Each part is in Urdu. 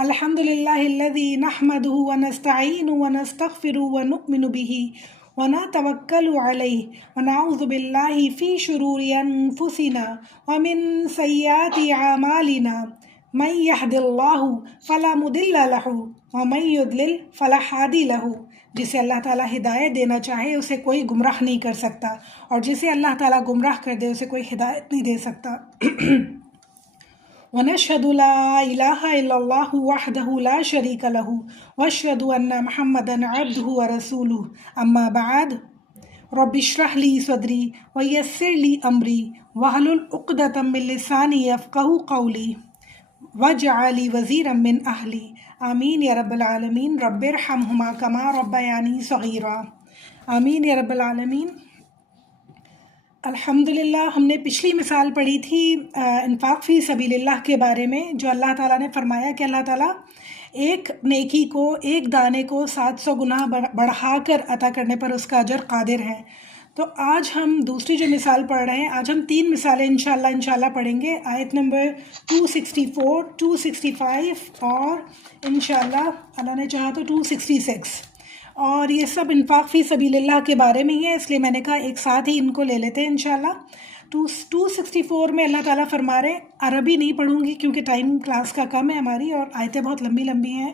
الحمدللہ الذی نحمدہ ونستعینہ ونستغفرہ ونؤمن بہ ونتوکل علیہ ونعوذ باللہ فی شرور انفسنا ومن سیئات اعمالنا من یہد اللہ فلا مضل لہ ومن یضلل فلا ہادی لہ۔ جسے اللہ تعالیٰ ہدایت دینا چاہے اسے کوئی گمراہ نہیں کر سکتا، اور جسے اللہ تعالیٰ گمراہ کر دے اسے کوئی ہدایت نہیں دے سکتا۔ وَنَشْهَدُ لَا إِلَٰهَ إِلَّا اللَّهُ وَحْدَهُ لَا شَرِيكَ لَهُ وَأَشْهَدُ أَنَّ مُحَمَّدًا عَبْدُهُ وَرَسُولُهُ أَمَّا بَعْدُ رَبِّ اشْرَحْ لِي صَدْرِي وَيَسِّرْ لِي أَمْرِي وَاحْلُلْ عُقْدَةً مِّن لِّسَانِي يَفْقَهُوا قَوْلِي وَاجْعَل لِّي وَزِيرًا مِّنْ أَهْلِي آمین یا رب العالمین۔ رب ارحمہما کما ربیانی صغیرا، آمین یا رب العالمین۔ الحمدللہ ہم نے پچھلی مثال پڑھی تھی انفاق فی سبیل اللہ کے بارے میں، جو اللہ تعالیٰ نے فرمایا کہ اللہ تعالیٰ ایک نیکی کو، ایک دانے کو 700 گنا بڑھا کر عطا کرنے پر اس کا اجر قادر ہے۔ تو آج ہم دوسری جو مثال پڑھ رہے ہیں، آج ہم 3 مثالیں انشاءاللہ پڑھیں گے، آیت نمبر 264، 265 اور انشاءاللہ اللہ نے چاہا تو 266، اور یہ سب انفاق فی سبیل اللہ کے بارے میں ہی ہے، اس لیے میں نے کہا ایک ساتھ ہی ان کو لے لیتے ہیں انشاءاللہ۔ 264 میں اللہ تعالیٰ فرما رہے، عربی نہیں پڑھوں گی کیونکہ ٹائم کلاس کا کم ہے ہماری اور آیتیں بہت لمبی ہیں،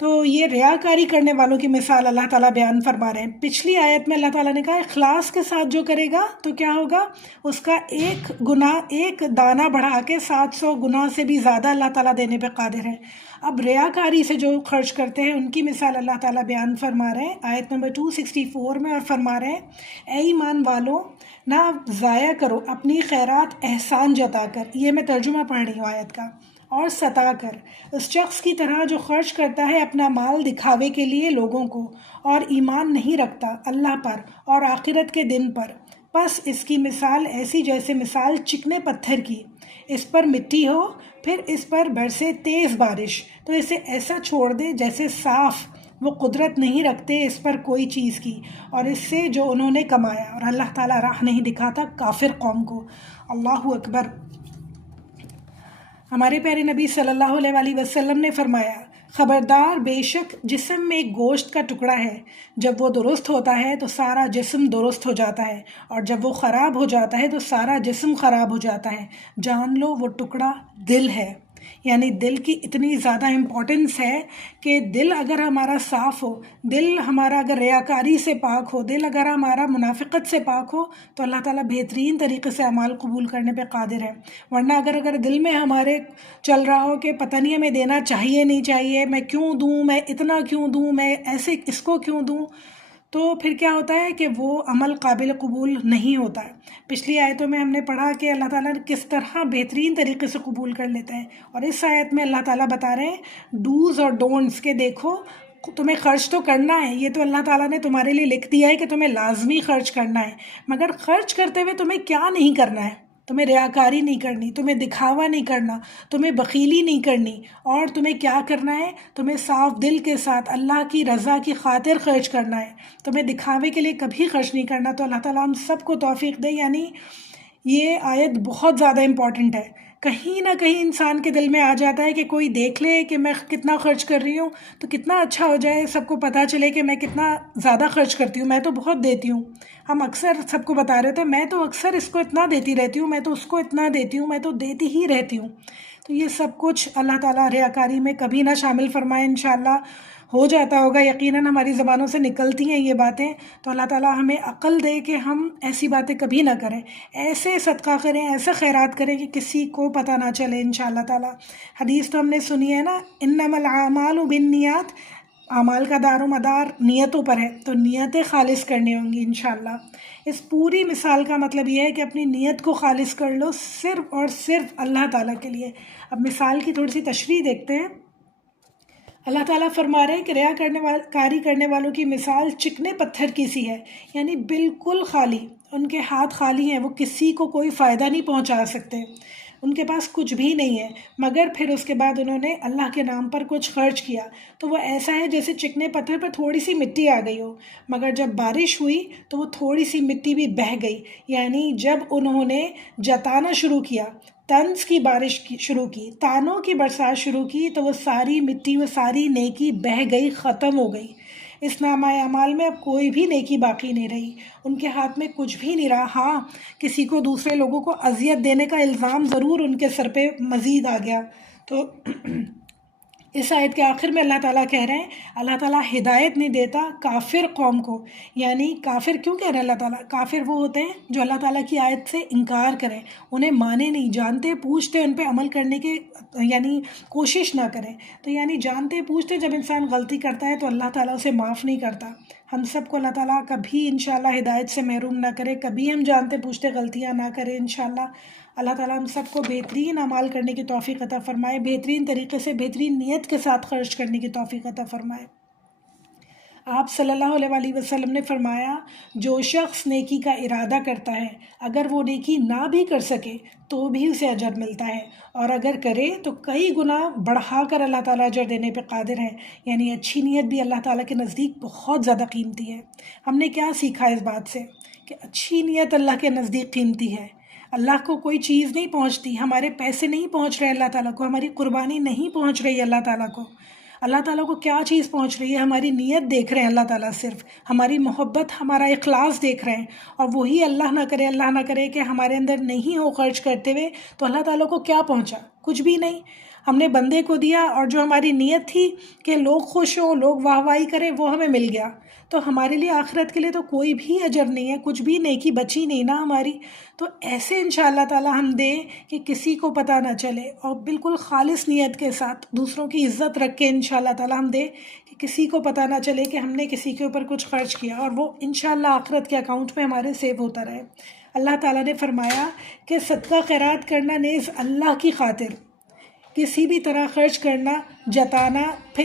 تو یہ ریاکاری کرنے والوں کی مثال اللہ تعالیٰ بیان فرما رہے ہیں۔ پچھلی آیت میں اللہ تعالیٰ نے کہا اخلاص کے ساتھ جو کرے گا تو کیا ہوگا، اس کا ایک دانہ بڑھا کے 700 گنا سے بھی زیادہ اللہ تعالیٰ دینے پہ قادر ہے۔ اب ریاکاری سے جو خرچ کرتے ہیں ان کی مثال اللہ تعالیٰ بیان فرما رہے ہیں آیت نمبر 264 میں، اور فرما رہے ہیں اے ایمان والو، نہ ضائع کرو اپنی خیرات احسان جتا کر، یہ میں ترجمہ پڑھ رہی ہوں آیت کا، اور ستا کر اس شخص کی طرح جو خرچ کرتا ہے اپنا مال دکھاوے کے لیے لوگوں کو، اور ایمان نہیں رکھتا اللہ پر اور آخرت کے دن پر، بس اس کی مثال ایسی جیسے مثال چکنے پتھر کی، اس پر مٹی ہو پھر اس پر برسے تیز بارش تو اسے ایسا چھوڑ دے جیسے صاف، وہ قدرت نہیں رکھتے اس پر کوئی چیز کی، اور اس سے جو انہوں نے کمایا، اور اللہ تعالیٰ راہ نہیں دکھاتا کافر قوم کو۔ اللہ اکبر۔ ہمارے پیارے نبی صلی اللہ علیہ وآلہ وسلم نے فرمایا، خبردار، بے شک جسم میں ایک گوشت کا ٹکڑا ہے، جب وہ درست ہوتا ہے تو سارا جسم درست ہو جاتا ہے، اور جب وہ خراب ہو جاتا ہے تو سارا جسم خراب ہو جاتا ہے، جان لو وہ ٹکڑا دل ہے۔ یعنی دل کی اتنی زیادہ امپورٹنس ہے کہ دل اگر ہمارا صاف ہو، دل ہمارا اگر ریاکاری سے پاک ہو، دل اگر ہمارا منافقت سے پاک ہو تو اللہ تعالیٰ بہترین طریقے سے اعمال قبول کرنے پہ قادر ہے۔ ورنہ اگر دل میں ہمارے چل رہا ہو کہ پتہ نہیں ہمیں دینا چاہیے نہیں چاہیے، میں کیوں دوں، میں اتنا کیوں دوں، میں ایسے اس کو کیوں دوں، تو پھر کیا ہوتا ہے کہ وہ عمل قابل قبول نہیں ہوتا ہے۔ پچھلی آیتوں میں ہم نے پڑھا کہ اللہ تعالیٰ کس طرح بہترین طریقے سے قبول کر لیتا ہے، اور اس آیت میں اللہ تعالیٰ بتا رہے ہیں ڈوز اور ڈونٹس، کہ دیکھو تمہیں خرچ تو کرنا ہے، یہ تو اللہ تعالیٰ نے تمہارے لیے لکھ دیا ہے کہ تمہیں لازمی خرچ کرنا ہے، مگر خرچ کرتے ہوئے تمہیں کیا نہیں کرنا ہے، تمہیں ریاکاری نہیں کرنی، تمہیں دکھاوا نہیں کرنا، تمہیں بخیلی نہیں کرنی، اور تمہیں کیا کرنا ہے، تمہیں صاف دل کے ساتھ اللہ کی رضا کی خاطر خرچ کرنا ہے، تمہیں دکھاوے کے لیے کبھی خرچ نہیں کرنا۔ تو اللہ تعالیٰ ہم سب کو توفیق دے۔ یعنی یہ آیت بہت زیادہ امپورٹنٹ ہے۔ کہیں نہ کہیں انسان کے دل میں آ جاتا ہے کہ کوئی دیکھ لے کہ میں کتنا خرچ کر رہی ہوں تو کتنا اچھا ہو جائے، سب کو پتہ چلے کہ میں کتنا زیادہ خرچ کرتی ہوں، میں تو بہت دیتی ہوں۔ ہم اکثر سب کو بتا رہے تھے میں تو اکثر اس کو اتنا دیتی رہتی ہوں، میں تو اس کو اتنا دیتی ہوں، میں تو دیتی ہی رہتی ہوں۔ تو یہ سب کچھ اللہ تعالیٰ ریاکاری میں کبھی نہ شامل فرمائے، انشاءاللہ ہو جاتا ہوگا، یقیناً ہماری زبانوں سے نکلتی ہیں یہ باتیں، تو اللہ تعالیٰ ہمیں عقل دے کہ ہم ایسی باتیں کبھی نہ کریں، ایسے صدقہ کریں، ایسا خیرات کریں کہ کسی کو پتہ نہ چلے انشاءاللہ تعالیٰ۔ حدیث تو ہم نے سنی ہے نا، انما الاعمال بالنیات، اعمال کا دار و مدار نیتوں پر ہے، تو نیتیں خالص کرنی ہوں گی انشاءاللہ۔ اس پوری مثال کا مطلب یہ ہے کہ اپنی نیت کو خالص کر لو صرف اور صرف اللہ تعالیٰ کے لیے۔ اب مثال کی تھوڑی سی تشریح دیکھتے ہیں۔ اللہ تعالیٰ فرما رہے ہیں کہ کاری کرنے والوں کی مثال چکنے پتھر کی سی ہے، یعنی بالکل خالی، ان کے ہاتھ خالی ہیں، وہ کسی کو کوئی فائدہ نہیں پہنچا سکتے، ان کے پاس کچھ بھی نہیں ہے، مگر پھر اس کے بعد انہوں نے اللہ کے نام پر کچھ خرچ کیا تو وہ ایسا ہے جیسے چکنے پتھر پر تھوڑی سی مٹی آ گئی ہو، مگر جب بارش ہوئی تو وہ تھوڑی سی مٹی بھی بہہ گئی، یعنی جب انہوں نے جتانا شروع کیا طنز کی بارش شروع کی، تانوں کی برسات شروع کی، تو وہ ساری مٹی، وہ ساری نیکی بہہ گئی، ختم ہو گئی۔ اس نامہ اعمال میں اب کوئی بھی نیکی باقی نہیں رہی، ان کے ہاتھ میں کچھ بھی نہیں رہا۔ ہاں، کسی کو دوسرے لوگوں کو اذیت دینے کا الزام ضرور ان کے سر پہ مزید آ گیا۔ تو اس آیت کے آخر میں اللہ تعالیٰ کہہ رہے ہیں، اللہ تعالیٰ ہدایت نہیں دیتا کافر قوم کو۔ یعنی کافر کیوں کہہ رہے ہیں اللہ تعالیٰ؟ کافر وہ ہوتے ہیں جو اللہ تعالیٰ کی آیت سے انکار کریں، انہیں مانے نہیں، جانتے پوچھتے ان پہ عمل کرنے کے یعنی کوشش نہ کریں۔ تو یعنی جانتے پوچھتے جب انسان غلطی کرتا ہے تو اللہ تعالیٰ اسے معاف نہیں کرتا۔ ہم سب کو اللہ تعالیٰ کبھی انشاءاللہ ہدایت سے محروم نہ کرے، کبھی ہم جانتے پوچھتے غلطیاں نہ کریں انشاءاللہ۔ اللہ تعالیٰ ہم سب کو بہترین اعمال کرنے کی توفیق عطا فرمائے، بہترین طریقے سے بہترین نیت کے ساتھ خرچ کرنے کی توفیق عطا فرمائے۔ آپ صلی اللہ علیہ وآلہ وسلم نے فرمایا، جو شخص نیکی کا ارادہ کرتا ہے، اگر وہ نیکی نہ بھی کر سکے تو بھی اسے اجر ملتا ہے، اور اگر کرے تو کئی گنا بڑھا کر اللہ تعالیٰ اجر دینے پہ قادر ہے۔ یعنی اچھی نیت بھی اللہ تعالیٰ کے نزدیک بہت زیادہ قیمتی ہے۔ ہم نے کیا سیکھا اس بات سے؟ کہ اچھی نیت اللہ کے نزدیک قیمتی ہے۔ اللہ کو کوئی چیز نہیں پہنچتی، ہمارے پیسے نہیں پہنچ رہے اللہ تعالیٰ کو، ہماری قربانی نہیں پہنچ رہی اللہ تعالیٰ کو۔ اللہ تعالیٰ کو کیا چیز پہنچ رہی ہے؟ ہماری نیت دیکھ رہے ہیں اللہ تعالیٰ، صرف ہماری محبت، ہمارا اخلاص دیکھ رہے ہیں۔ اور وہی اللہ نہ کرے کہ ہمارے اندر نہیں ہو خرچ کرتے ہوئے، تو اللہ تعالیٰ کو کیا پہنچا؟ کچھ بھی نہیں۔ ہم نے بندے کو دیا، اور جو ہماری نیت تھی کہ لوگ خوش ہوں، لوگ واہ واہی کریں، وہ ہمیں مل گیا۔ تو ہمارے لیے آخرت کے لیے تو کوئی بھی اجر نہیں ہے، کچھ بھی نیکی بچی نہیں نا ہماری۔ تو ایسے انشاءاللہ تعالیٰ ہم دیں کہ کسی کو پتہ نہ چلے، اور بالکل خالص نیت کے ساتھ دوسروں کی عزت رکھ کے انشاءاللہ تعالیٰ ہم دیں کہ کسی کو پتہ نہ چلے کہ ہم نے کسی کے اوپر کچھ خرچ کیا، اور وہ انشاءاللہ آخرت کے اکاؤنٹ میں ہمارے سیو ہوتا رہے۔ اللہ تعالیٰ نے فرمایا کہ صدقہ خیرات کرنا نیز اللہ کی خاطر، کسی بھی طرح خرچ کرنا، جتانا،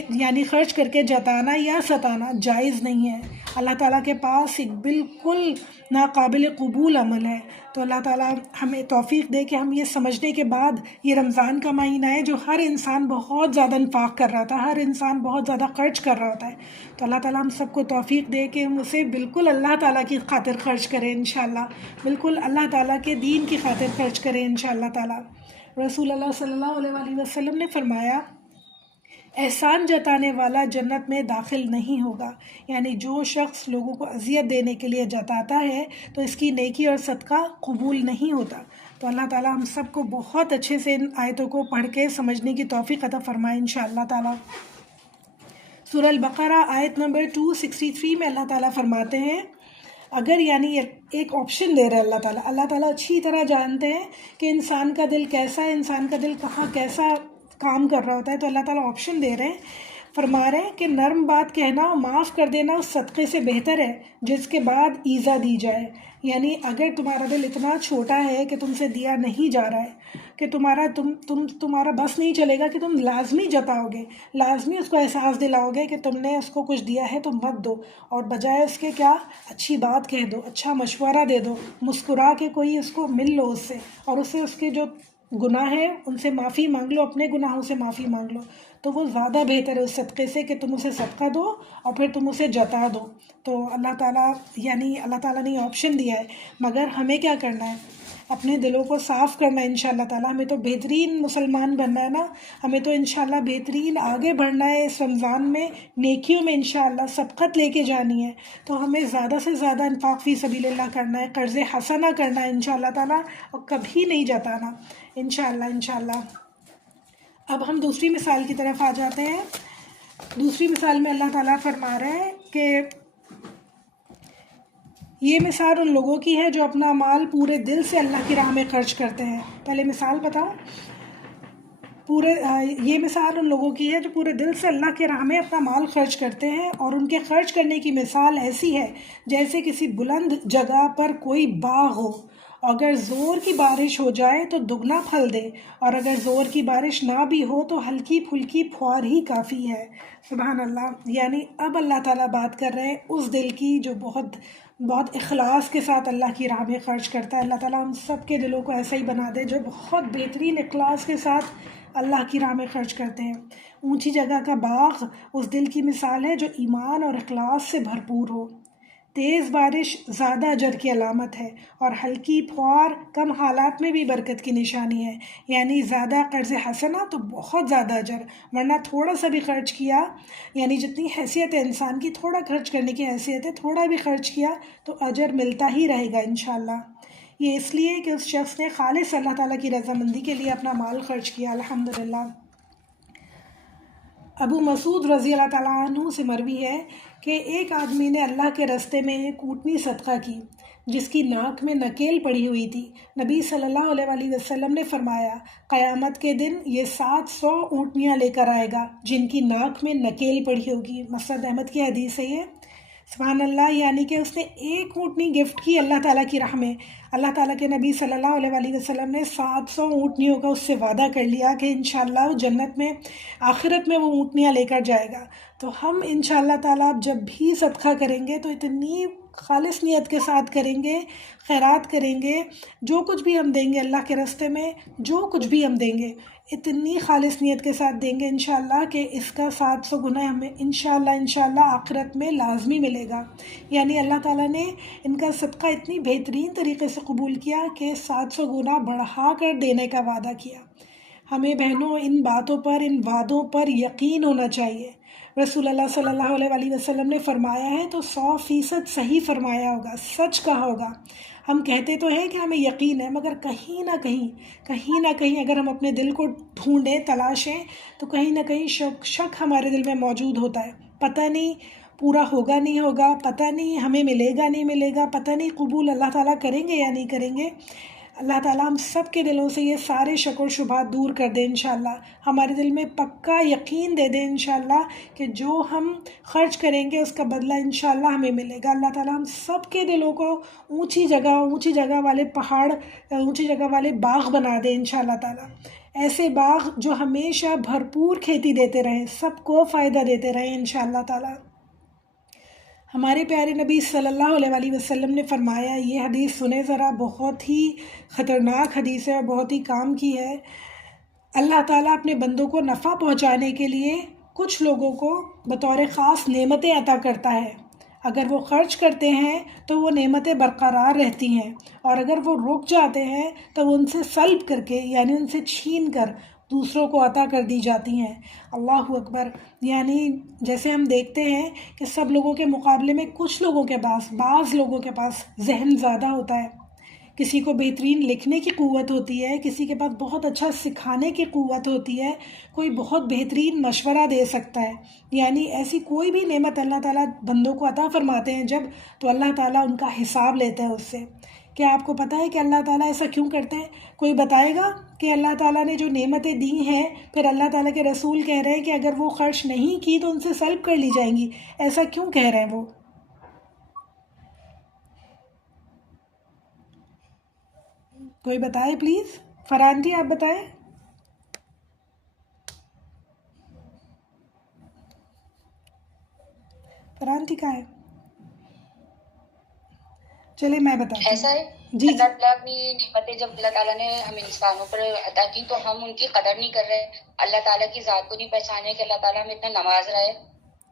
یعنی خرچ کر کے جتانا یا ستانا جائز نہیں ہے۔ اللہ تعالیٰ کے پاس ایک بالکل ناقابل قبول عمل ہے۔ تو اللہ تعالیٰ ہمیں توفیق دے کہ ہم یہ سمجھنے کے بعد، یہ رمضان کا مہینہ ہے جو ہر انسان بہت زیادہ انفاق کر رہا تھا، ہر انسان بہت زیادہ خرچ کر رہا ہوتا ہے، تو اللہ تعالیٰ ہم سب کو توفیق دے کہ ہم اسے بالکل اللہ تعالیٰ کی خاطر خرچ کریں انشاءاللہ، بالکل اللہ تعالیٰ کے دین کی خاطر خرچ کریں انشاءاللہ تعالیٰ۔ رسول اللہ صلی اللہ علیہ وآلہ وسلم نے فرمایا، احسان جتانے والا جنت میں داخل نہیں ہوگا۔ یعنی جو شخص لوگوں کو اذیت دینے کے لیے جتاتا ہے تو اس کی نیکی اور صدقہ قبول نہیں ہوتا۔ تو اللہ تعالیٰ ہم سب کو بہت اچھے سے ان آیتوں کو پڑھ کے سمجھنے کی توفیق عطا فرمائے انشاءاللہ تعالیٰ۔ سورہ البقرہ آیت نمبر 263 میں اللہ تعالیٰ فرماتے ہیں، اگر یعنی ایک آپشن دے رہے ہیں اللہ تعالیٰ اچھی طرح جانتے ہیں کہ انسان کا دل کیسا ہے، انسان کا دل کہاں کیسا کام کر رہا ہوتا ہے، تو اللہ تعالیٰ آپشن دے رہے ہیں، فرما رہے ہیں کہ نرم بات کہنا اور معاف کر دینا اس صدقے سے بہتر ہے جس کے بعد ایذا دی جائے۔ یعنی اگر تمہارا دل اتنا چھوٹا ہے کہ تم سے دیا نہیں جا رہا ہے، کہ تمہارا بس نہیں چلے گا، کہ تم لازمی جتاؤ گے، لازمی اس کو احساس دلاؤ گے کہ تم نے اس کو کچھ دیا ہے تو مت دو، اور بجائے اس کے کیا اچھی بات کہہ دو، اچھا مشورہ دے دو، مسکرا کے کوئی اس کو مل لو اس سے، اور اسے اس کے جو گناہ ہیں ان سے معافی مانگ لو، اپنے گناہوں سے معافی مانگ لو، تو وہ زیادہ بہتر ہے اس صدقے سے کہ تم اسے صدقہ دو اور پھر تم اسے جتا دو۔ تو اللہ تعالیٰ نے آپشن دیا ہے، مگر ہمیں کیا کرنا ہے؟ اپنے دلوں کو صاف کرنا ہے انشاءاللہ تعالیٰ۔ ہمیں تو بہترین مسلمان بننا ہے نا، ہمیں تو انشاءاللہ بہترین آگے بڑھنا ہے اس رمضان میں، نیکیوں میں انشاءاللہ سبقت لے کے جانی ہے۔ تو ہمیں زیادہ سے زیادہ انفاق فی سبیل اللہ کرنا ہے، قرض حسنہ کرنا ہے انشاءاللہ تعالیٰ، اور کبھی نہیں جتانا انشاءاللہ۔ اب ہم دوسری مثال کی طرف آ جاتے ہیں۔ دوسری مثال میں اللہ تعالیٰ فرما رہے ہیں کہ یہ مثال ان لوگوں کی ہے جو اپنا مال پورے دل سے اللہ کی راہ میں خرچ کرتے ہیں۔ پہلے مثال بتاؤں، یہ مثال ان لوگوں کی ہے جو پورے دل سے اللہ کے راہ میں اپنا مال خرچ کرتے ہیں، اور ان کے خرچ کرنے کی مثال ایسی ہے جیسے کسی بلند جگہ پر کوئی باغ ہو، اگر زور کی بارش ہو جائے تو دگنا پھل دے، اور اگر زور کی بارش نہ بھی ہو تو ہلکی پھلکی پھوار ہی کافی ہے۔ سبحان اللہ۔ یعنی اب اللہ تعالیٰ بات کر رہے ہیں اس دل کی جو بہت اخلاص کے ساتھ اللہ کی راہ میں خرچ کرتا ہے۔ اللہ تعالیٰ ہم سب کے دلوں کو ایسا ہی بنا دے جو بہت بہترین اخلاص کے ساتھ اللہ کی راہ میں خرچ کرتے ہیں۔ اونچی جگہ کا باغ اس دل کی مثال ہے جو ایمان اور اخلاص سے بھرپور ہو۔ تیز بارش زیادہ اجر کی علامت ہے، اور ہلکی پھوار کم حالات میں بھی برکت کی نشانی ہے۔ یعنی زیادہ قرض حسنہ تو بہت زیادہ اجر، ورنہ تھوڑا سا بھی خرچ کیا، یعنی جتنی حیثیت ہے انسان کی، تھوڑا خرچ کرنے کی حیثیت ہے، تھوڑا بھی خرچ کیا تو اجر ملتا ہی رہے گا انشاءاللہ۔ یہ اس لیے کہ اس شخص نے خالص اللہ تعالیٰ کی رضامندی کے لیے اپنا مال خرچ کیا، الحمدللہ۔ ابو مسعود رضی اللہ تعالیٰ عنہ سے مروی ہے کہ ایک آدمی نے اللہ کے راستے میں ایک اونٹنی صدقہ کی جس کی ناک میں نکیل پڑی ہوئی تھی۔ نبی صلی اللہ علیہ وآلہ وسلم نے فرمایا، قیامت کے دن یہ 700 اونٹنیاں لے کر آئے گا جن کی ناک میں نکیل پڑی ہوگی۔ مسند احمد کی حدیث ہے یہ۔ سبحان اللہ، یعنی کہ اس نے ایک اونٹنی گفٹ کی اللہ تعالیٰ کی راہ میں، اللہ تعالیٰ کے نبی صلی اللہ علیہ وآلہ وسلم نے 700 اونٹنیوں کا اس سے وعدہ کر لیا کہ انشاءاللہ وہ جنت میں آخرت میں وہ اونٹنیاں لے کر جائے گا۔ تو ہم انشاءاللہ تعالیٰ اب جب بھی صدقہ کریں گے تو اتنی خالص نیت کے ساتھ کریں گے، خیرات کریں گے، جو کچھ بھی ہم دیں گے اللہ کے راستے میں، جو کچھ بھی ہم دیں گے اتنی خالص نیت کے ساتھ دیں گے انشاءاللہ کہ اس کا 700 گنا ہمیں انشاءاللہ آخرت میں لازمی ملے گا۔ یعنی اللہ تعالیٰ نے ان کا صدقہ اتنی بہترین طریقے سے قبول کیا کہ 700 گنا بڑھا کر دینے کا وعدہ کیا۔ ہمیں بہنوں ان باتوں پر، ان وعدوں پر یقین ہونا چاہیے۔ رسول اللہ صلی اللہ علیہ وآلہ وسلم نے فرمایا ہے تو 100% صحیح فرمایا ہوگا، سچ کہا ہوگا۔ ہم کہتے تو ہیں کہ ہمیں یقین ہے، مگر کہیں نہ کہیں اگر ہم اپنے دل کو ڈھونڈیں، تلاشیں، تو کہیں نہ کہیں شک ہمارے دل میں موجود ہوتا ہے۔ پتہ نہیں پورا ہوگا نہیں ہوگا، پتہ نہیں ہمیں ملے گا نہیں ملے گا، پتہ نہیں قبول اللہ تعالیٰ کریں گے یا نہیں کریں گے۔ اللہ تعالیٰ ہم سب کے دلوں سے یہ سارے شک و شبہات دور کر دیں انشاءاللہ، ہمارے دل میں پکا یقین دے دیں انشاءاللہ کہ جو ہم خرچ کریں گے اس کا بدلہ انشاءاللہ ہمیں ملے گا۔ اللہ تعالیٰ ہم سب کے دلوں کو اونچی جگہ والے پہاڑ، اونچی جگہ والے باغ بنا دیں انشاءاللہ تعالیٰ، ایسے باغ جو ہمیشہ بھرپور کھیتی دیتے رہیں، سب کو فائدہ دیتے رہیں انشاءاللہ تعالیٰ۔ ہمارے پیارے نبی صلی اللہ علیہ وآلہ وسلم نے فرمایا، یہ حدیث سنیں ذرا، بہت ہی خطرناک حدیث ہے اور بہت ہی کام کی ہے۔ اللہ تعالیٰ اپنے بندوں کو نفع پہنچانے کے لیے کچھ لوگوں کو بطور خاص نعمتیں عطا کرتا ہے۔ اگر وہ خرچ کرتے ہیں تو وہ نعمتیں برقرار رہتی ہیں، اور اگر وہ رک جاتے ہیں تو وہ ان سے سلب کر کے، یعنی ان سے چھین کر دوسروں کو عطا کر دی جاتی ہیں۔ اللہ اکبر۔ یعنی جیسے ہم دیکھتے ہیں کہ سب لوگوں کے مقابلے میں کچھ لوگوں کے پاس، بعض لوگوں کے پاس ذہن زیادہ ہوتا ہے، کسی کو بہترین لکھنے کی قوت ہوتی ہے، کسی کے پاس بہت اچھا سکھانے کی قوت ہوتی ہے، کوئی بہت بہترین مشورہ دے سکتا ہے۔ یعنی ایسی کوئی بھی نعمت اللہ تعالیٰ بندوں کو عطا فرماتے ہیں جب، تو اللہ تعالیٰ ان کا حساب لیتے ہیں اس سے۔ کیا آپ کو پتہ ہے کہ اللہ تعالیٰ ایسا کیوں کرتے ہیں؟ کوئی بتائے گا کہ اللہ تعالیٰ نے جو نعمتیں دی ہیں، پھر اللہ تعالیٰ کے رسول کہہ رہے ہیں کہ اگر وہ خرچ نہیں کی تو ان سے سلب کر لی جائیں گی، ایسا کیوں کہہ رہے ہیں وہ؟ کوئی بتائے پلیز؟ فرحان جی آپ بتائیں۔ فرحان جی کہاں ہے؟ چلے میں بتاتی ہوں۔ ایسا ہے جی اللہ تعالیٰ اپنی نعمتیں جب اللہ تعالیٰ نے ہم انسانوں پر عطا کی تو ہم ان کی قدر نہیں کر رہے، اللہ تعالیٰ کی ذات کو نہیں پہچانے کہ اللہ تعالیٰ ہمیں اتنا نواز رہا ہے،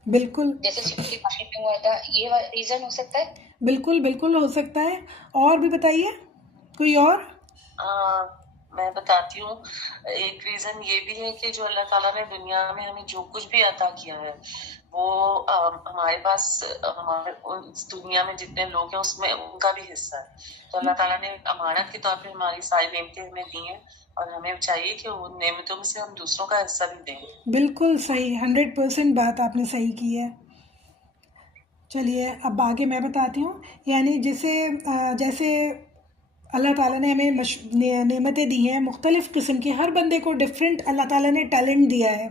بالکل جیسے سکول کی پارٹی میں ہوا تھا۔ یہ ریزن ہو سکتا ہے؟ بالکل ہو سکتا ہے۔ اور بھی بتائیے کوئی اور؟ میں بتاتی ہوں، ایک ریزن یہ بھی ہے کہ جو اللہ تعالیٰ نے دنیا میں ہمیں جو کچھ بھی عطا کیا ہے وہ ہمارے پاس، ہمارے دنیا میں جتنے لوگ ہیں اس میں ان کا بھی حصہ ہے، تو اللہ تعالیٰ نے امانت کے طور پہ ہماری ساری نعمتیں ہمیں دی ہیں، اور ہمیں چاہیے کہ ان نعمتوں میں سے ہم دوسروں کا حصہ بھی دیں۔ بالکل صحیح، 100% بات آپ نے صحیح کی ہے۔ چلیے اب آگے میں بتاتی ہوں۔ یعنی جیسے اللہ تعالیٰ نے ہمیں نعمتیں دی ہیں مختلف قسم کی، ہر بندے کو ڈفرینٹ اللہ تعالیٰ نے ٹیلنٹ دیا ہے،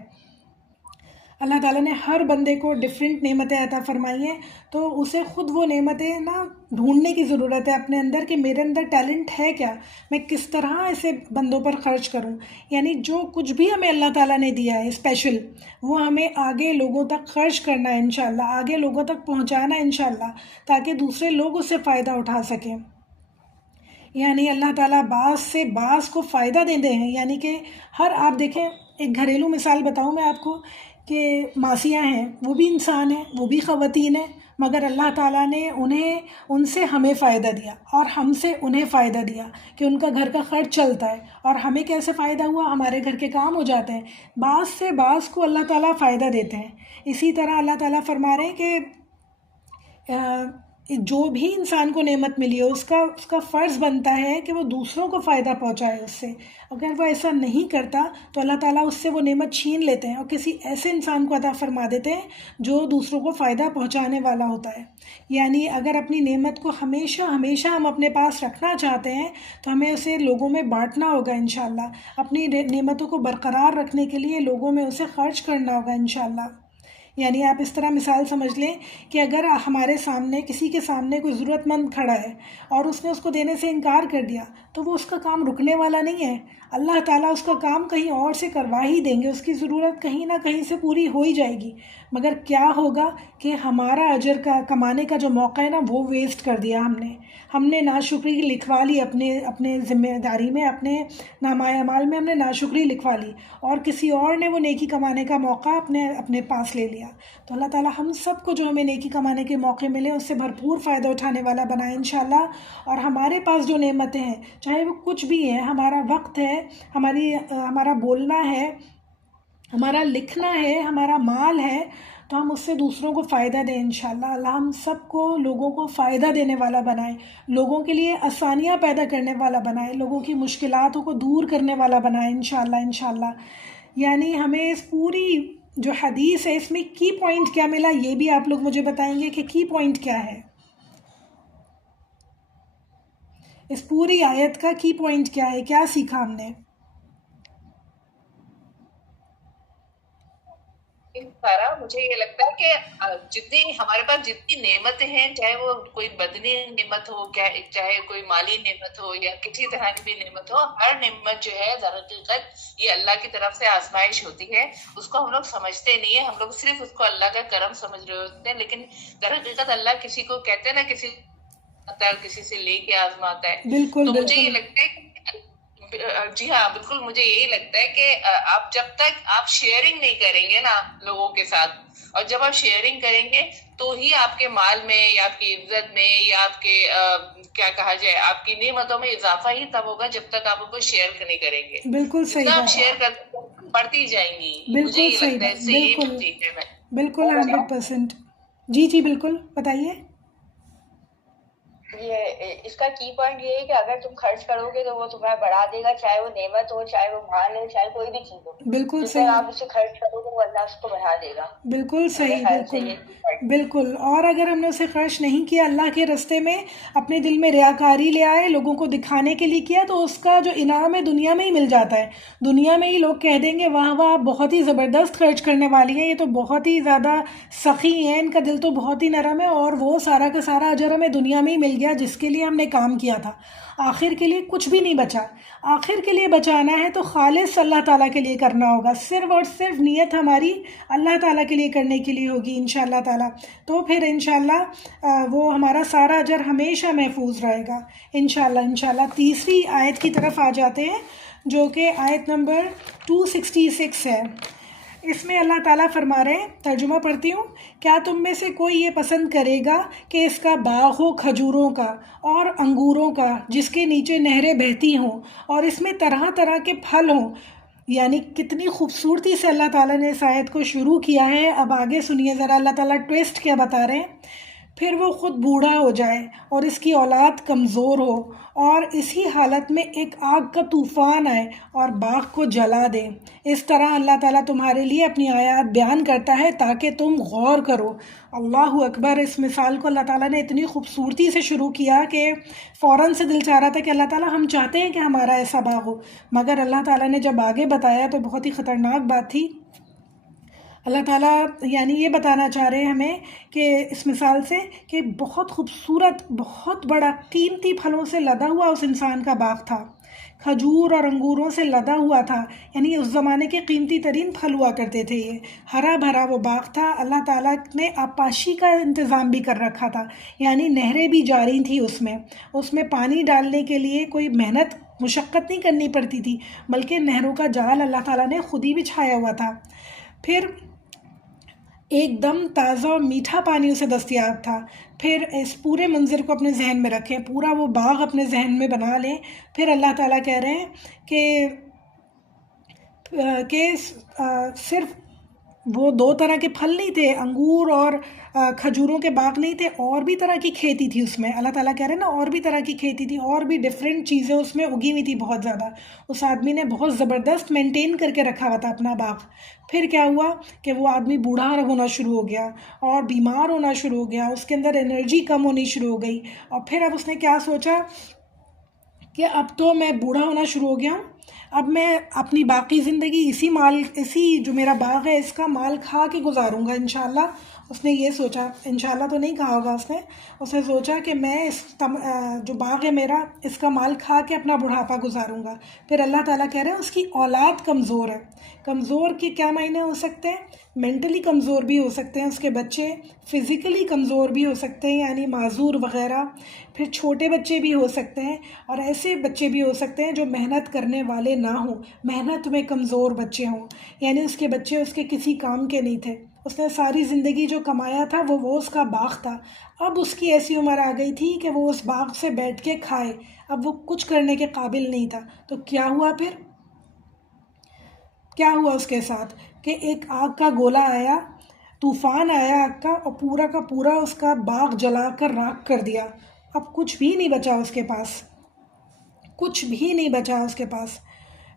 اللہ تعالیٰ نے ہر بندے کو ڈفرینٹ نعمتیں عطا فرمائی ہیں، تو اسے خود وہ نعمتیں نا ڈھونڈنے کی ضرورت ہے اپنے اندر کہ میرے اندر ٹیلنٹ ہے کیا، میں کس طرح ایسے بندوں پر خرچ کروں۔ یعنی جو کچھ بھی ہمیں اللہ تعالیٰ نے دیا ہے اسپیشل، وہ ہمیں آگے لوگوں تک خرچ کرنا ہے انشاءاللہ، آگے لوگوں تک پہنچانا ہے انشاءاللہ، تاکہ دوسرے لوگ اس سے فائدہ اٹھا سکیں۔ یعنی اللہ تعالیٰ بعض سے بعض کو فائدہ دیتے ہیں، یعنی کہ آپ دیکھیں، ایک گھریلو مثال بتاؤں میں آپ کو کہ ماسیاں ہیں، وہ بھی انسان ہیں، وہ بھی خواتین ہیں، مگر اللہ تعالیٰ نے ان سے ہمیں فائدہ دیا اور ہم سے انہیں فائدہ دیا کہ ان کا گھر کا خرچ چلتا ہے، اور ہمیں کیسے فائدہ ہوا؟ ہمارے گھر کے کام ہو جاتے ہیں۔ بعض سے بعض کو اللہ تعالیٰ فائدہ دیتے ہیں۔ اسی طرح اللہ تعالیٰ فرما رہے ہیں کہ جو بھی انسان کو نعمت ملی ہے اس کا فرض بنتا ہے کہ وہ دوسروں کو فائدہ پہنچائے اس سے۔ اگر وہ ایسا نہیں کرتا تو اللہ تعالیٰ اس سے وہ نعمت چھین لیتے ہیں اور کسی ایسے انسان کو عطا فرما دیتے ہیں جو دوسروں کو فائدہ پہنچانے والا ہوتا ہے۔ یعنی اگر اپنی نعمت کو ہمیشہ ہمیشہ ہم اپنے پاس رکھنا چاہتے ہیں تو ہمیں اسے لوگوں میں بانٹنا ہوگا انشاءاللہ۔ اپنی نعمتوں کو برقرار رکھنے کے لیے لوگوں میں اسے خرچ کرنا ہوگا انشاءاللہ۔ یعنی آپ اس طرح مثال سمجھ لیں کہ اگر ہمارے سامنے کسی کے سامنے کوئی ضرورت مند کھڑا ہے اور اس نے اس کو دینے سے انکار کر دیا تو وہ اس کا کام رکنے والا نہیں ہے، اللہ تعالیٰ اس کا کام کہیں اور سے کروا ہی دیں گے، اس کی ضرورت کہیں نہ کہیں سے پوری ہو ہی جائے گی۔ مگر کیا ہوگا کہ ہمارا اجر کا کمانے کا جو موقع ہے نا وہ ویسٹ کر دیا ہم نے ناشکری لکھوا لی اپنے ذمہ داری میں، اپنے نامہ اعمال میں ہم نے ناشکری لکھوا لی اور کسی اور نے وہ نیکی کمانے کا موقع اپنے پاس لے لیا۔ تو اللہ تعالیٰ ہم سب کو جو ہمیں نیکی کمانے کے موقع ملے اس سے بھرپور فائدہ اٹھانے والا بنائے انشاءاللہ۔ اور ہمارے پاس جو نعمتیں ہیں چاہے وہ کچھ بھی ہے، ہمارا وقت ہے، ہمارا بولنا ہے، ہمارا لکھنا ہے، ہمارا مال ہے، تو ہم اس سے دوسروں کو فائدہ دیں انشاءاللہ۔ اللہ ہم سب کو لوگوں کو فائدہ دینے والا بنائے، لوگوں کے لیے آسانیاں پیدا کرنے والا بنائے، لوگوں کی مشکلاتوں کو دور کرنے والا بنائے انشاءاللہ۔ یعنی ہمیں اس پوری جو حدیث ہے اس میں کی پوائنٹ کیا ملا یہ بھی آپ لوگ مجھے بتائیں گے کہ کی پوائنٹ کیا ہے؟ اس پوری آیت کا کی پوائنٹ کیا ہے؟ کیا سیکھا ہم نے؟ سارا مجھے یہ لگتا ہے کہ جتنی ہمارے پاس جتنی نعمتیں ہیں، چاہے وہ کوئی بدنی نعمت ہو، چاہے کوئی مالی نعمت ہو یا کسی طرح کی بھی نعمت ہو، ہر نعمت جو ہے در حقیقت یہ اللہ کی طرف سے آزمائش ہوتی ہے۔ اس کو ہم لوگ سمجھتے نہیں ہیں، ہم لوگ صرف اس کو اللہ کا کرم سمجھ رہے ہوتے ہیں، لیکن در حقیقت اللہ کسی کو کہتے ہیں نا کسی سے لے کے آزماتا ہے۔ بالکل تو مجھے یہ بالکل لگتا ہے کہ جی ہاں بالکل، مجھے یہی لگتا ہے کہ آپ جب تک آپ شیئرنگ نہیں کریں گے نا لوگوں کے ساتھ، اور جب آپ شیئرنگ کریں گے تو ہی آپ کے مال میں یا آپ کی عزت میں یا آپ کے کیا کہا جائے آپ کی نعمتوں میں اضافہ ہی تب ہوگا جب تک آپ ان کو شیئر نہیں کریں گے۔ بالکل صحیح جتنا آپ بات، شیئر کرتے بڑھتی جائیں گی، مجھے بالکل یہ صحیح لگتا ہے، بات، اس سے یہ بالکل سیکھ ہے میں۔ بالکل 100%۔ جی بالکل بتائیے۔ یہ اس کا کی پوائنٹ یہ ہے کہ اگر تم خرچ کرو گے تو وہ تمہیں بڑھا دے گا، چاہے وہ نعمت ہو، چاہے وہ مال ہے، چاہے کوئی بھی چیز ہو، بالکل جس صحیح، طرح آپ اسے خرچ کرو گے وہ اللہ اس کو بڑھا دے گا۔ بالکل میرے صحیح، خیال سے بالکل یہ کی پوائنٹ۔ بالکل۔ اور اگر ہم نے اسے خرچ نہیں کیا اللہ کے راستے میں، اپنے دل میں ریاکاری لے آئے، لوگوں کو دکھانے کے لیے کیا، تو اس کا جو انعام ہے دنیا میں ہی مل جاتا ہے۔ دنیا میں ہی لوگ کہہ دیں گے واہ واہ آپ بہت ہی زبردست خرچ کرنے والی ہیں، یہ تو بہت ہی زیادہ سخی ہیں، ان کا دل تو بہت ہی نرم ہے، اور وہ سارا کا سارا اجر ہمیں دنیا میں ہی مل گیا جس کے لیے ہم نے کام کیا تھا۔ آخر کے لیے کچھ بھی نہیں بچا۔ آخر کے لیے بچانا ہے تو خالص اللہ تعالیٰ کے لیے کرنا ہوگا، صرف اور صرف نیت ہماری اللہ تعالیٰ کے لیے کرنے کے لیے ہوگی انشاءاللہ تعالیٰ، تو پھر انشاءاللہ وہ ہمارا سارا اجر ہمیشہ محفوظ رہے گا انشاءاللہ۔ تیسری آیت کی طرف آ جاتے ہیں جو کہ آیت نمبر 266 ہے۔ اس میں اللہ تعالیٰ فرما رہے ہیں، ترجمہ پڑھتی ہوں، کیا تم میں سے کوئی یہ پسند کرے گا کہ اس کا باغ ہو کھجوروں کا اور انگوروں کا جس کے نیچے نہریں بہتی ہوں اور اس میں طرح طرح کے پھل ہوں؟ یعنی کتنی خوبصورتی سے اللہ تعالیٰ نے اس آیت کو شروع کیا ہے۔ اب آگے سنیے ذرا اللہ تعالیٰ ٹویسٹ کیا بتا رہے ہیں۔ پھر وہ خود بوڑھا ہو جائے اور اس کی اولاد کمزور ہو اور اسی حالت میں ایک آگ کا طوفان آئے اور باغ کو جلا دے۔ اس طرح اللہ تعالیٰ تمہارے لیے اپنی آیات بیان کرتا ہے تاکہ تم غور کرو۔ اللہ اکبر۔ اس مثال کو اللہ تعالیٰ نے اتنی خوبصورتی سے شروع کیا کہ فوراً سے دل چاہ رہا تھا کہ اللہ تعالیٰ ہم چاہتے ہیں کہ ہمارا ایسا باغ ہو، مگر اللہ تعالیٰ نے جب آگے بتایا تو بہت ہی خطرناک بات تھی۔ اللہ تعالیٰ یعنی یہ بتانا چاہ رہے ہیں ہمیں کہ اس مثال سے کہ بہت خوبصورت، بہت بڑا قیمتی پھلوں سے لدا ہوا اس انسان کا باغ تھا، کھجور اور انگوروں سے لدا ہوا تھا، یعنی اس زمانے کے قیمتی ترین پھل ہوا کرتے تھے یہ۔ ہرا بھرا وہ باغ تھا، اللہ تعالیٰ نے آبپاشی کا انتظام بھی کر رکھا تھا، یعنی نہریں بھی جاری تھیں اس میں پانی ڈالنے کے لیے کوئی محنت مشقت نہیں کرنی پڑتی تھی، بلکہ نہروں کا جال اللہ تعالیٰ نے خود ہی بچھایا ہوا تھا۔ پھر ایک دم تازہ اور میٹھا پانی اسے دستیاب تھا۔ پھر اس پورے منظر کو اپنے ذہن میں رکھیں، پورا وہ باغ اپنے ذہن میں بنا لیں۔ پھر اللہ تعالیٰ کہہ رہے ہیں کہ صرف وہ 2 طرح کے پھل نہیں تھے، انگور اور کھجوروں کے باغ نہیں تھے، اور بھی طرح کی کھیتی تھی اس میں۔ اللہ تعالیٰ کہہ رہے ہیں نا، اور بھی طرح کی کھیتی تھی، اور بھی ڈیفرنٹ چیزیں اس میں اگی ہوئی تھی بہت زیادہ۔ اس آدمی نے بہت زبردست مینٹین کر کے رکھا ہوا تھا اپنا باغ۔ پھر کیا ہوا کہ وہ آدمی بوڑھا ہونا شروع ہو گیا اور بیمار ہونا شروع ہو گیا، اس کے اندر انرجی کم ہونی شروع ہو گئی، اور پھر اب اس نے کیا سوچا کہ اب تو میں بوڑھا ہونا شروع ہو گیا ہوں، اب میں اپنی باقی زندگی اسی جو میرا باغ ہے اس کا مال کھا کے گزاروں گا انشاءاللہ۔ اس نے یہ سوچا، انشاءاللہ تو نہیں کہا ہوگا اس نے سوچا کہ میں جو باغ ہے میرا، اس کا مال کھا کے اپنا بڑھاپا گزاروں گا۔ پھر اللہ تعالیٰ کہہ رہے ہیں اس کی اولاد کمزور ہے۔ کمزور کے کیا معنی ہو سکتے ہیں؟ مینٹلی کمزور بھی ہو سکتے ہیں اس کے بچے، فزیکلی کمزور بھی ہو سکتے ہیں یعنی معذور وغیرہ، پھر چھوٹے بچے بھی ہو سکتے ہیں، اور ایسے بچے بھی ہو سکتے ہیں جو محنت کرنے والے نہ ہوں، محنت میں کمزور بچے ہوں، یعنی اس کے بچے اس کے کسی کام کے نہیں تھے، اس نے ساری زندگی جو کمایا تھا وہ اس کا باغ تھا، اب اس کی ایسی عمر آ گئی تھی کہ وہ اس باغ سے بیٹھ کے کھائے، اب وہ کچھ کرنے کے قابل نہیں تھا۔ تو کیا ہوا پھر؟ کیا ہوا اس کے ساتھ کہ ایک آگ کا گولا آیا، طوفان آیا آگ کا، اور پورا کا پورا اس کا باغ جلا کر راکھ کر دیا۔ اب کچھ بھی نہیں بچا اس کے پاس، کچھ بھی نہیں بچا اس کے پاس۔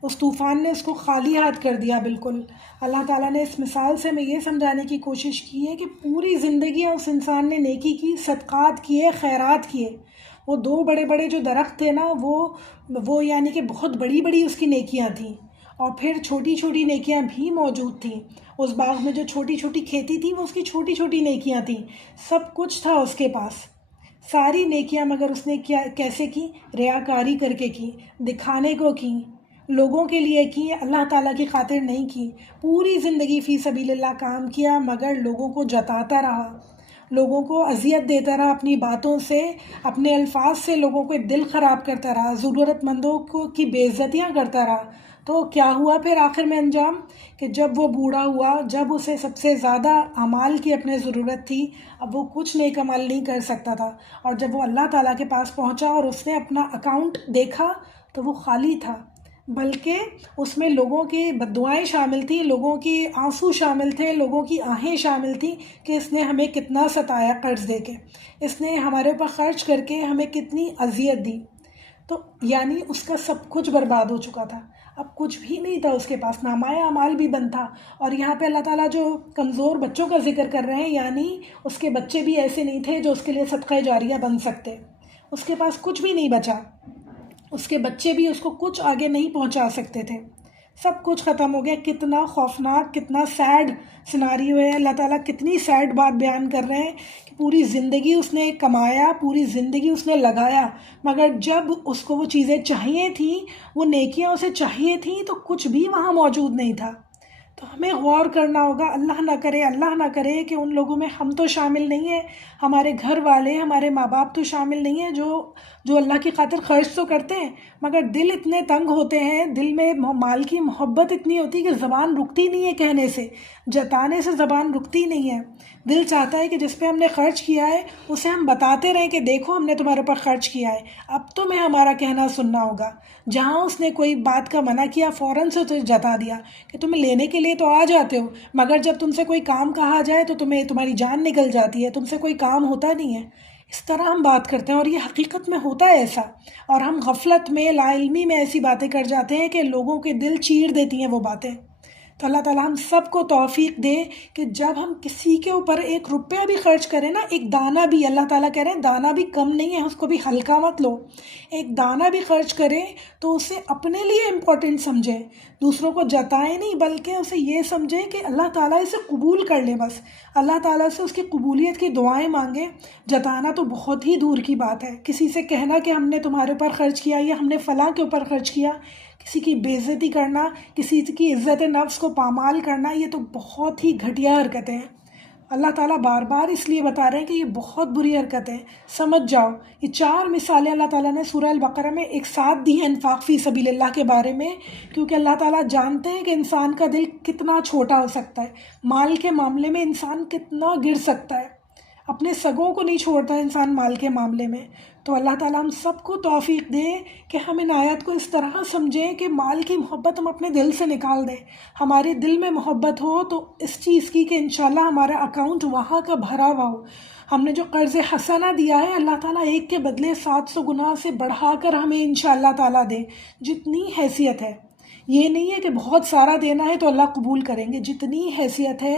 اس طوفان نے اس کو خالی ہاتھ کر دیا بالکل۔ اللہ تعالیٰ نے اس مثال سے ہمیں یہ سمجھانے کی کوشش کی ہے کہ پوری زندگی اس انسان نے نیکی کی، صدقات کیے، خیرات کیے۔ وہ 2 بڑے بڑے جو درخت تھے نا، وہ یعنی کہ بہت بڑی بڑی اس کی نیکیاں تھیں، اور پھر چھوٹی چھوٹی نیکیاں بھی موجود تھیں۔ اس باغ میں جو چھوٹی چھوٹی کھیتی تھی وہ اس کی چھوٹی چھوٹی نیکیاں تھیں، سب کچھ تھا اس کے پاس، ساری نیکیاں، مگر اس نے کیسے کی؟ ریاکاری کر کے کی، دکھانے کو کی، لوگوں کے لیے کی، اللہ تعالیٰ کی خاطر نہیں کی۔ پوری زندگی فی سبیل اللہ کام کیا، مگر لوگوں کو جتاتا رہا، لوگوں کو اذیت دیتا رہا، اپنی باتوں سے، اپنے الفاظ سے لوگوں کو دل خراب کرتا رہا، ضرورت مندوں کی بے عزتیاں کرتا رہا۔ تو کیا ہوا پھر آخر میں انجام؟ کہ جب وہ بوڑھا ہوا، جب اسے سب سے زیادہ اعمال کی اپنے ضرورت تھی، اب وہ کچھ نیک عمل نہیں کر سکتا تھا، اور جب وہ اللہ تعالیٰ کے پاس پہنچا اور اس نے اپنا اکاؤنٹ دیکھا تو وہ خالی تھا، بلکہ اس میں لوگوں کی بددعائیں شامل تھیں، لوگوں کی آنسو شامل تھے، لوگوں کی آہیں شامل تھیں کہ اس نے ہمیں کتنا ستایا قرض دے کے، اس نے ہمارے اوپر خرچ کر کے ہمیں کتنی اذیت دی۔ تو یعنی اس کا سب کچھ برباد ہو چکا تھا، اب کچھ بھی نہیں تھا اس کے پاس، نامۂ اعمال بھی بند تھا۔ اور یہاں پہ اللہ تعالیٰ جو کمزور بچوں کا ذکر کر رہے ہیں، یعنی اس کے بچے بھی ایسے نہیں تھے جو اس کے لیے صدقہ جاریہ بن سکتے، اس کے پاس کچھ بھی نہیں بچا، اس کے بچے بھی اس کو کچھ آگے نہیں پہنچا سکتے تھے، سب کچھ ختم ہو گیا۔ کتنا خوفناک، کتنا سیڈ سیناریو ہے، اللہ تعالیٰ کتنی سیڈ بات بیان کر رہے ہیں کہ پوری زندگی اس نے کمایا، پوری زندگی اس نے لگایا، مگر جب اس کو وہ چیزیں چاہیے تھیں، وہ نیکیاں اسے چاہیے تھیں، تو کچھ بھی وہاں موجود نہیں تھا۔ تو ہمیں غور کرنا ہوگا، اللہ نہ کرے کہ ان لوگوں میں ہم تو شامل نہیں ہیں، ہمارے گھر والے، ہمارے ماں باپ تو شامل نہیں ہیں جو اللہ کی خاطر خرچ تو کرتے ہیں، مگر دل اتنے تنگ ہوتے ہیں، دل میں مال کی محبت اتنی ہوتی ہے کہ زبان رکتی نہیں ہے کہنے سے، جتانے سے زبان رکتی نہیں ہے۔ دل چاہتا ہے کہ جس پہ ہم نے خرچ کیا ہے اسے ہم بتاتے رہیں کہ دیکھو ہم نے تمہارے اوپر خرچ کیا ہے، اب تمہیں ہمارا کہنا سننا ہوگا۔ جہاں اس نے کوئی بات کا منع کیا فوراً سے تو جتا دیا کہ تم لینے کے لیے تو آ جاتے ہو، مگر جب تم سے کوئی کام کہا جائے تو تمہاری جان نکل جاتی ہے، تم سے کوئی کام ہوتا نہیں ہے۔ اس طرح ہم بات کرتے ہیں، اور یہ حقیقت میں ہوتا ہے ایسا، اور ہم غفلت میں، لا علمی میں ایسی باتیں کر جاتے ہیں کہ لوگوں کے دل چیر دیتی ہیں وہ باتیں۔ تو اللہ تعالیٰ ہم سب کو توفیق دے کہ جب ہم کسی کے اوپر 1 روپیہ بھی خرچ کریں نا، ایک دانہ بھی، اللہ تعالیٰ کہہ رہے ہیں دانہ بھی کم نہیں ہے، اس کو بھی ہلکا مت لو، ایک دانہ بھی خرچ کریں تو اسے اپنے لیے امپورٹنٹ سمجھیں، دوسروں کو جتائیں نہیں، بلکہ اسے یہ سمجھیں کہ اللہ تعالیٰ اسے قبول کر لے، بس اللہ تعالیٰ سے اس کی قبولیت کی دعائیں مانگیں۔ جتانا تو بہت ہی دور کی بات ہے، کسی سے کہنا کہ ہم نے تمہارے اوپر خرچ کیا یا ہم نے فلاں کے اوپر خرچ کیا، کسی کی بے عزتی کرنا، کسی کی عزت نفس کو پامال کرنا، یہ تو بہت ہی گھٹیا حرکتیں ہیں۔ اللہ تعالیٰ بار بار اس لیے بتا رہے ہیں کہ یہ بہت بری حرکتیں ہیں، سمجھ جاؤ۔ یہ 4 مثالیں اللہ تعالیٰ نے سورہ البقرہ میں ایک ساتھ دی ہیں انفاق فی سبیل اللہ کے بارے میں، کیونکہ اللہ تعالیٰ جانتے ہیں کہ انسان کا دل کتنا چھوٹا ہو سکتا ہے، مال کے معاملے میں انسان کتنا گر سکتا ہے، اپنے سگوں کو نہیں چھوڑتا انسان مال کے معاملے میں۔ تو اللہ تعالیٰ ہم سب کو توفیق دے کہ ہم ان آیت کو اس طرح سمجھیں کہ مال کی محبت ہم اپنے دل سے نکال دیں، ہمارے دل میں محبت ہو تو اس چیز کی کہ انشاءاللہ ہمارا اکاؤنٹ وہاں کا بھرا ہوا ہو۔ ہم نے جو قرض حسنہ دیا ہے، اللہ تعالیٰ ایک کے بدلے 700 گنا سے بڑھا کر ہمیں انشاءاللہ تعالیٰ دے، جتنی حیثیت ہے۔ یہ نہیں ہے کہ بہت سارا دینا ہے تو اللہ قبول کریں گے، جتنی حیثیت ہے،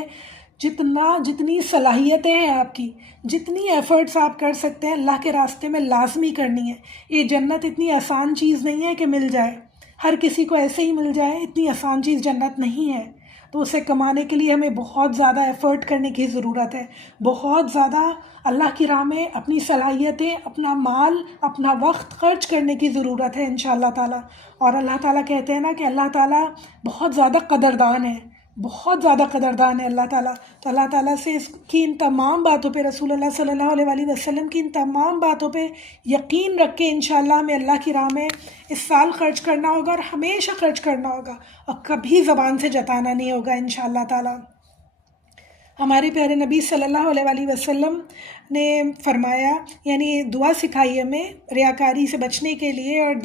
جتنی صلاحیتیں ہیں آپ کی، جتنی ایفرٹس آپ کر سکتے ہیں اللہ کے راستے میں لازمی کرنی ہے۔ یہ جنت اتنی آسان چیز نہیں ہے کہ مل جائے، ہر کسی کو ایسے ہی مل جائے، اتنی آسان چیز جنت نہیں ہے۔ تو اسے کمانے کے لیے ہمیں بہت زیادہ ایفرٹ کرنے کی ضرورت ہے، بہت زیادہ اللہ کی راہ میں اپنی صلاحیتیں، اپنا مال، اپنا وقت خرچ کرنے کی ضرورت ہے انشاءاللہ تعالیٰ۔ اور اللہ تعالیٰ کہتے ہیں نا کہ اللہ تعالیٰ بہت زیادہ قدردان ہے، بہت زیادہ قدردان ہے اللہ تعالیٰ۔ تو اللہ تعالیٰ سے اس کی ان تمام باتوں پہ، رسول اللہ صلی اللہ علیہ وآلہ وسلم کی ان تمام باتوں پہ یقین رکھ کے انشاءاللہ ہمیں اللہ کی راہ میں اس سال خرچ کرنا ہوگا، اور ہمیشہ خرچ کرنا ہوگا، اور کبھی زبان سے جتانا نہیں ہوگا انشاءاللہ تعالیٰ۔ ہمارے پیارے نبی صلی اللہ علیہ وآلہ وسلم نے فرمایا، یعنی دعا سکھائی ہمیں ریاکاری سے بچنے کے لیے اور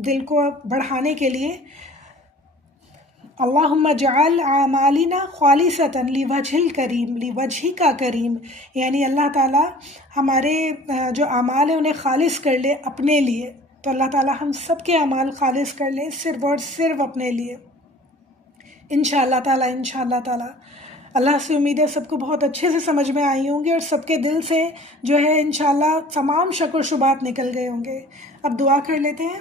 دل کو بڑھانے کے لیے، اللہم اجعل اعمالنا خالصۃ لوجہ الکریم، لوجہک کریم، یعنی اللہ تعالیٰ ہمارے جو اعمال ہیں انہیں خالص کر لے اپنے لیے۔ تو اللہ تعالیٰ ہم سب کے اعمال خالص کر لے صرف اور صرف اپنے لیے انشاءاللہ تعالیٰ، انشاءاللہ تعالیٰ۔ اللہ سے امید ہے سب کو بہت اچھے سے سمجھ میں آئی ہوں گی، اور سب کے دل سے جو ہے انشاءاللہ تمام شک و شبہات نکل گئے ہوں گے۔ اب دعا کر لیتے ہیں۔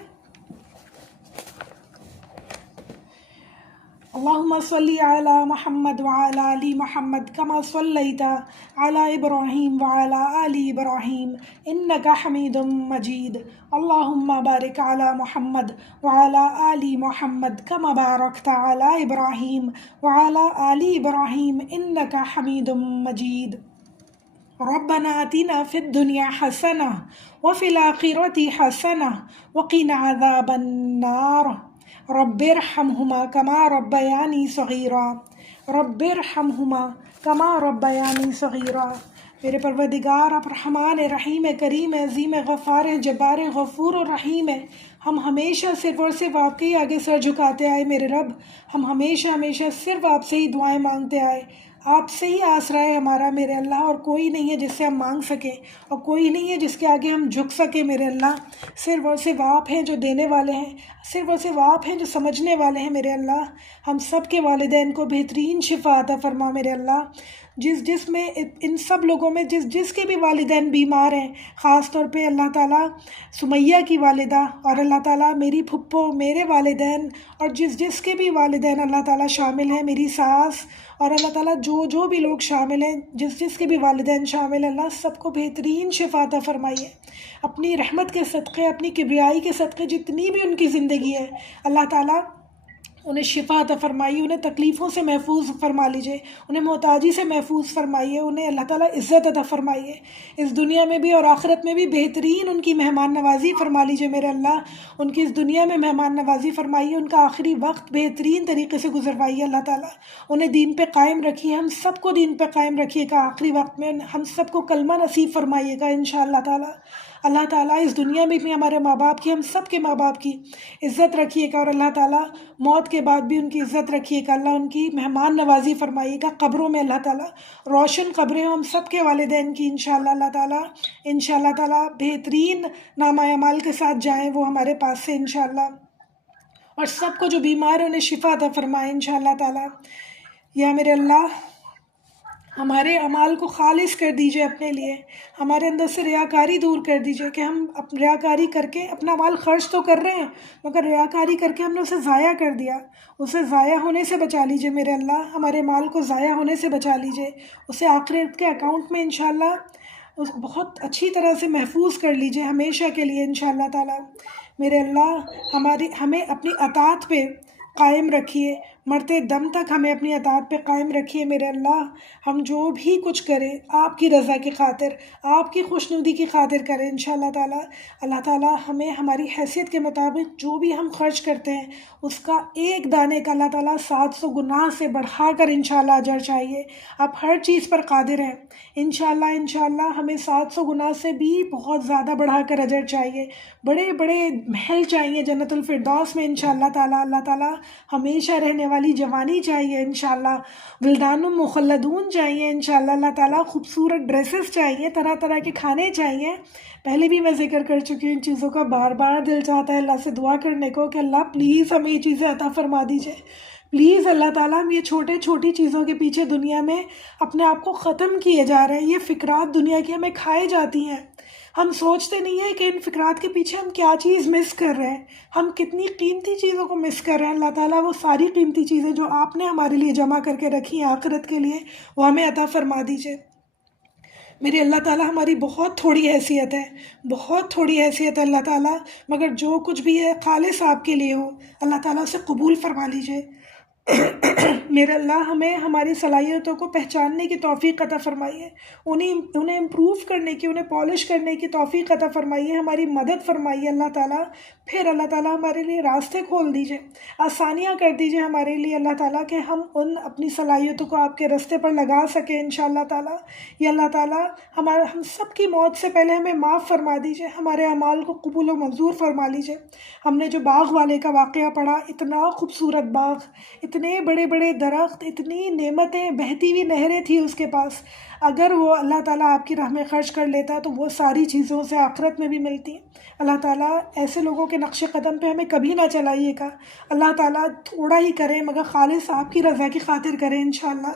اللہم صلی علی محمد وعلی آل محمد کما صلیت علی ابراہیم وعلی آل ابراہیم انک حمید مجید۔ اللہم بارک علی محمد وعلی آل محمد کما بارکت علی ابراہیم وعلی آل ابراہیم انک حمید مجید۔ ربنا آتنا فی الدنیا حسنہ وفی الآخرۃ حسنہ وقنا عذاب النار۔ رب ارحمہما کما ربیانی صغیرا، رب ارحمہما کما ربیانی صغیرا۔ میرے پروردگار آپ رحمان رحیم کریم عظیم غفار جبار غفور اور رحیم ہے، ہم ہمیشہ صرف اور صرف آپ کے ہی آگے سر جھکاتے آئے میرے رب، ہم ہمیشہ صرف آپ سے ہی دعائیں مانگتے آئے، آپ سے ہی آسرا ہے ہمارا میرے اللہ، اور کوئی نہیں ہے جس سے ہم مانگ سکیں، اور کوئی نہیں ہے جس کے آگے ہم جھک سکیں میرے اللہ۔ صرف اور صرف آپ ہیں جو دینے والے ہیں، صرف اور صرف آپ ہیں جو سمجھنے والے ہیں میرے اللہ۔ ہم سب کے والدین کو بہترین شفا عطا فرما میرے اللہ۔ جس میں ان سب لوگوں میں جس کے بھی والدین بیمار ہیں، خاص طور پہ اللہ تعالیٰ سمیہ کی والدہ، اور اللہ تعالیٰ میری پھپھو، میرے والدین، اور جس کے بھی والدین اللہ تعالیٰ شامل ہیں، میری ساس، اور اللہ تعالیٰ جو بھی لوگ شامل ہیں، جس کے بھی والدین شامل ہیں، اللہ سب کو بہترین شفا عطا فرمائیے اپنی رحمت کے صدقے، اپنی کبریائی کے صدقے، جتنی بھی ان کی زندگی ہے اللہ تعالیٰ انہیں شفا عطا فرمائیے، انہیں تکلیفوں سے محفوظ فرما لیجئے، انہیں محتاجی سے محفوظ فرمائیے، انہیں اللہ تعالیٰ عزت عطا فرمائیے، اس دنیا میں بھی اور آخرت میں بھی بہترین ان کی مہمان نوازی فرما لیجئے میرے اللہ۔ ان کی اس دنیا میں مہمان نوازی فرمائیے، ان کا آخری وقت بہترین طریقے سے گزروائیے اللہ تعالیٰ، انہیں دین پہ قائم رکھیے، ہم سب کو دین پہ قائم رکھیے گا، آخری وقت میں ہم سب کو کلمہ نصیب فرمائیے گا انشاءاللہ تعالیٰ۔ اللہ تعالیٰ اس دنیا میں بھی ہمارے ماں باپ کی، ہم سب کے ماں باپ کی عزت رکھیے گا، اور اللہ تعالیٰ موت کے بعد بھی ان کی عزت رکھیے گا، اللہ ان کی مہمان نوازی فرمائیے گا، قبروں میں اللہ تعالیٰ روشن قبریں ہم سب کے والدین کی انشاءاللہ اللہ تعالیٰ، انشاءاللہ تعالیٰ بہترین نامہ اعمال کے ساتھ جائیں وہ ہمارے پاس سے انشاءاللہ۔ اور سب کو جو بیمار ہیں انہیں شفا عطا فرمائے انشاءاللہ تعالیٰ۔ یا میرے اللہ ہمارے اعمال کو خالص کر دیجئے اپنے لیے، ہمارے اندر سے ریاکاری دور کر دیجئے کہ ہم ریاکاری کر کے اپنا مال خرچ تو کر رہے ہیں مگر ریاکاری کر کے ہم نے اسے ضائع کر دیا، اسے ضائع ہونے سے بچا لیجئے میرے اللہ، ہمارے مال کو ضائع ہونے سے بچا لیجئے، اسے آخرت کے اکاؤنٹ میں انشاءاللہ بہت اچھی طرح سے محفوظ کر لیجئے ہمیشہ کے لیے انشاءاللہ تعالیٰ۔ میرے اللہ ہمیں اپنی اطاعت پہ قائم رکھیے، مرتے دم تک ہمیں اپنی اطاعت پہ قائم رکھیے میرے اللہ۔ ہم جو بھی کچھ کریں آپ کی رضا کی خاطر، آپ کی خوشنودی کی خاطر کریں انشاءاللہ تعالیٰ۔ اللہ تعالیٰ ہمیں ہماری حیثیت کے مطابق جو بھی ہم خرچ کرتے ہیں اس کا ایک دانے کا اللہ تعالیٰ 700 گناہ سے بڑھا کر انشاءاللہ اجر چاہیے۔ آپ ہر چیز پر قادر ہیں انشاءاللہ ہمیں 700 گناہ سے بھی بہت زیادہ بڑھا کر اجر چاہیے، بڑے بڑے محل چاہیے جنت الفردوس میں انشاءاللہ تعالیٰ۔ اللہ تعالیٰ ہمیشہ رہنے والی جوانی چاہیے انشاءاللہ، ولدان مخلدون چاہیے انشاءاللہ اللہ تعالیٰ، خوبصورت ڈریسز چاہیے، طرح طرح کے کھانے چاہیے۔ پہلے بھی میں ذکر کر چکی ہوں ان چیزوں کا، بار بار دل چاہتا ہے اللہ سے دعا کرنے کو کہ اللہ پلیز ہمیں یہ چیزیں عطا فرما دیجئے، پلیز اللہ تعالیٰ۔ ہم یہ چھوٹی چیزوں کے پیچھے دنیا میں اپنے آپ کو ختم کیے جا رہے ہیں، یہ فکرات دنیا کی ہمیں کھائے جاتی ہیں، ہم سوچتے نہیں ہیں کہ ان فکرات کے پیچھے ہم کیا چیز مس کر رہے ہیں، ہم کتنی قیمتی چیزوں کو مس کر رہے ہیں۔ اللہ تعالیٰ وہ ساری قیمتی چیزیں جو آپ نے ہمارے لیے جمع کر کے رکھی ہیں آخرت کے لیے وہ ہمیں عطا فرما دیجئے میرے اللہ تعالیٰ۔ ہماری بہت تھوڑی حیثیت ہے، بہت تھوڑی حیثیت ہے اللہ تعالیٰ، مگر جو کچھ بھی ہے خالص آپ کے لیے ہو، اللہ تعالیٰ سے قبول فرما لیجئے میرے اللہ۔ ہمیں ہماری صلاحیتوں کو پہچاننے کی توفیق عطا فرمائیے، انہیں امپروو کرنے کی، انہیں پالش کرنے کی توفیق عطا فرمائیے، ہماری مدد فرمائیے اللہ تعالیٰ۔ پھر اللہ تعالیٰ ہمارے لیے راستے کھول دیجئے، آسانیاں کر دیجئے ہمارے لیے اللہ تعالیٰ کہ ہم اپنی صلاحیتوں کو آپ کے راستے پر لگا سکیں انشاءاللہ تعالیٰ۔ یا اللہ تعالیٰ ہم سب کی موت سے پہلے ہمیں معاف فرما دیجئے، ہمارے اعمال کو قبول و منظور فرما لیجئے۔ ہم نے جو باغ والے کا واقعہ پڑھا، اتنا خوبصورت باغ، اتنے بڑے بڑے درخت، اتنی نعمتیں، بہتی ہوئی نہریں تھی اس کے پاس، اگر وہ اللہ تعالیٰ آپ کی راہ میں خرچ کر لیتا تو وہ ساری چیزوں سے آخرت میں بھی ملتی ہیں۔ اللہ تعالیٰ ایسے لوگوں کے نقش قدم پہ ہمیں کبھی نہ چلائیے گا، اللہ تعالیٰ تھوڑا ہی کریں مگر خالص آپ کی رضا کی خاطر کریں انشاءاللہ۔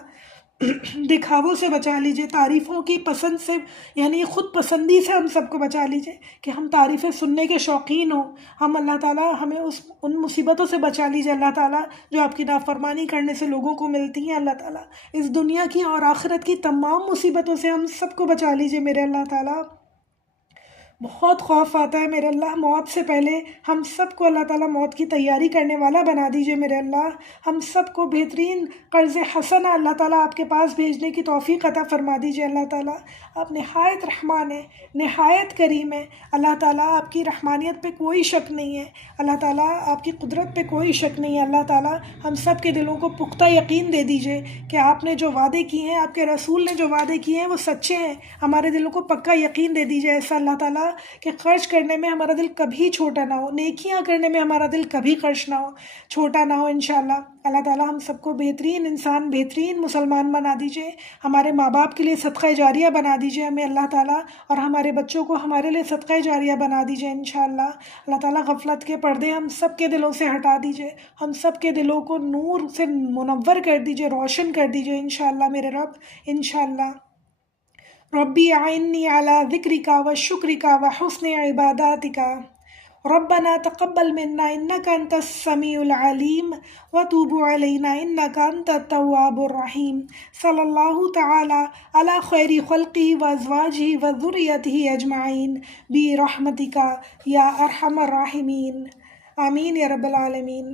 دکھاووں سے بچا لیجئے، تعریفوں کی پسند سے یعنی خود پسندی سے ہم سب کو بچا لیجئے کہ ہم تعریفیں سننے کے شوقین ہوں، ہم اللہ تعالیٰ ہمیں ان مصیبتوں سے بچا لیجئے اللہ تعالیٰ جو آپ کی نافرمانی کرنے سے لوگوں کو ملتی ہیں اللہ تعالیٰ۔ اس دنیا کی اور آخرت کی تمام مصیبتوں سے ہم سب کو بچا لیجئے میرے اللہ تعالیٰ۔ بہت خوف آتا ہے میرے اللہ موت سے پہلے، ہم سب کو اللہ تعالیٰ موت کی تیاری کرنے والا بنا دیجئے میرے اللہ۔ ہم سب کو بہترین قرض حسنہ اللہ تعالیٰ آپ کے پاس بھیجنے کی توفیق عطا فرما دیجئے اللہ تعالیٰ۔ آپ نہایت رحمان ہیں، نہایت کریم ہیں اللہ تعالیٰ، آپ کی رحمانیت پہ کوئی شک نہیں ہے اللہ تعالیٰ، آپ کی قدرت پہ کوئی شک نہیں ہے اللہ تعالیٰ۔ ہم سب کے دلوں کو پختہ یقین دے دیجئے کہ آپ نے جو وعدے کیے ہیں، آپ کے رسول نے جو وعدے کیے ہیں وہ سچے ہیں، ہمارے دلوں کو پکا یقین دے دیجئے ایسا اللہ تعالیٰ کہ خرچ کرنے میں ہمارا دل کبھی چھوٹا نہ ہو، نیکیاں کرنے میں ہمارا دل کبھی خرچ نہ ہو، چھوٹا نہ ہو انشاءاللہ۔ اللہ تعالیٰ ہم سب کو بہترین انسان، بہترین مسلمان بنا دیجئے، ہمارے ماں باپ کے لیے صدقہ جاریہ بنا دیجئے ہمیں اللہ تعالیٰ، اور ہمارے بچوں کو ہمارے لیے صدقہ جاریہ بنا دیجئے انشاءاللہ۔ اللہ تعالیٰ غفلت کے پردے ہم سب کے دلوں سے ہٹا دیجئے، ہم سب کے دلوں کو نور سے منور کر دیجئے، روشن کر دیجئے انشاءاللہ میرے رب انشاءاللہ۔ ربی اعنی علی ذکرک و شکرک و حسن عباداتک، ربنا تقبل منا انک انت السمیع العلیم وتوب علینا انک انت التواب الرحیم۔ صلی اللہ تعالی علی خیر خلقہ و ازواجہ و ذریتہ اجمعین برحمتک یا ارحم الراحمین، آمین یا رب العالمین۔